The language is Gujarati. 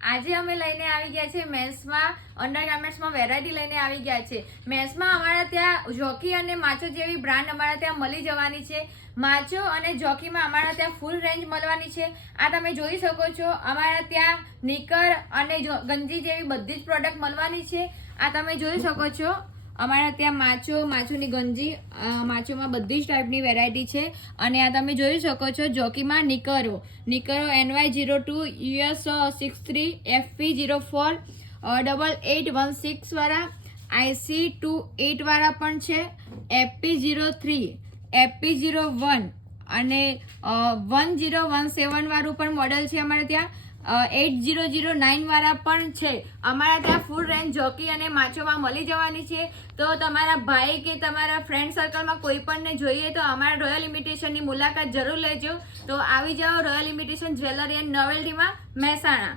આજે અમે લઈને આવી ગયા છે મેન્સમાં અંડરગાર્મેન્ટ્સમાં વેરાયટી લઈને આવી ગયા છે. મેન્સમાં અમારા ત્યાં જોકી અને માચો જેવી બ્રાન્ડ અમારા ત્યાં મળી જવાની છે. માચો અને જોકીમાં અમારા ત્યાં ફૂલ રેન્જ મળવાની છે. આ તમે જોઈ શકો છો, અમારા ત્યાં નિકર અને ગંજી જેવી બધી જ પ્રોડક્ટ મળવાની છે. આ તમે જોઈ શકો છો, અમારા ત્યાં માચોની ગંજી, માચોમાં બધી જ ટાઈપની વેરાયટી છે. અને આ તમે જોઈ શકો છો જોકીમાં નિકરો NY02 US 63 FP04 8816 વાળા, IC28 વાળા પણ છે, FP03 FP01 અને 1017 વાળું પણ મોડલ છે. અમારે ત્યાં 8009 વાળા પણ છે. અમારા ત્યાં ફૂલ રેન્જ જોકી અને માચોમાં મળી જવાની છે. તો તમારા ભાઈ કે તમારા ફ્રેન્ડ સર્કલમાં કોઈ પણને જોઈએ તો અમારા રોયલ ઇમિટેશનની મુલાકાત જરૂર લેજો. તો આવી જાઓ રોયલ ઇમિટેશન જ્વેલરી એન્ડ નોવેલ્ટીમાં, મહેસાણા.